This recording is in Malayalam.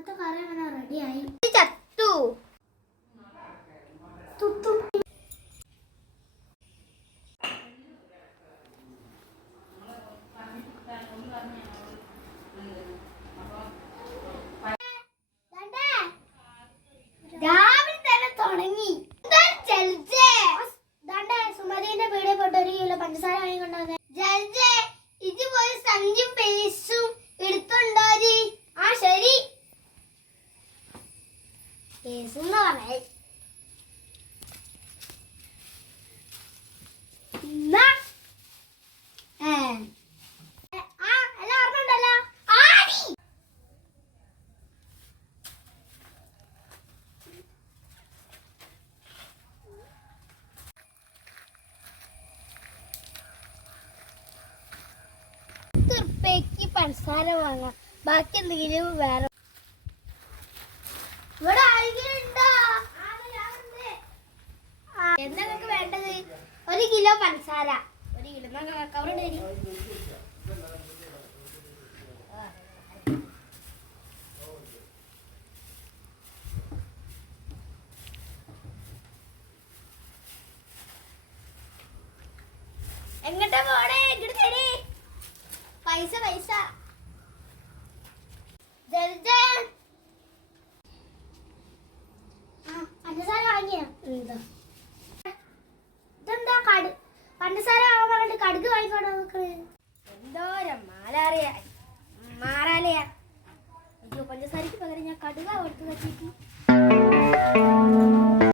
ഇന്നത്തെ കറി അങ്ങനെ റെഡിയായി. ചത്തു തുത്തു രാവിലെ തന്നെ തുടങ്ങി. സുമതിന്റെ പീടിക പോയിട്ട് 1 കിലോ പഞ്ചസാര വാങ്ങിക്കൊണ്ടുവന്നേ. ജൽജേ ഇത് പോയി സഞ്ചും പേസും എടുത്തുണ്ടോ? ആ ശരി. പേസെന്ന് പറഞ്ഞേ എല്ലാം ഓർമ്മയുണ്ടല്ലോ. റുപ്യക്ക് പഞ്ചസാര വാങ്ങാം. ബാക്കി എന്തെങ്കിലും വേറെ ഇവിടെ ആരെങ്കിലും ഉണ്ടോ? എന്താ നിങ്ങൾക്ക് വേണ്ടത്? 1 കിലോ പഞ്ചസാര. 1 കിലോ കവറുണ്ട്. എങ്ങോട്ടാ പോണേ? ഇങ്ങോട്ട് തരേ പൈസ. ജൽജേ പഞ്ചസാര വാങ്ങിയാ? ഇതെന്താ പഞ്ചസാര വാങ്ങാൻ പറഞ്ഞിട്ട് കടുക് വാങ്ങിക്കോട്ടെ നോക്ക്. എന്തോരം മാറാലയാ. അയ്യോ, പഞ്ചസാരക്ക് പകരം ഞാൻ കടുക കൊടുത്ത് വെച്ചിട്ട്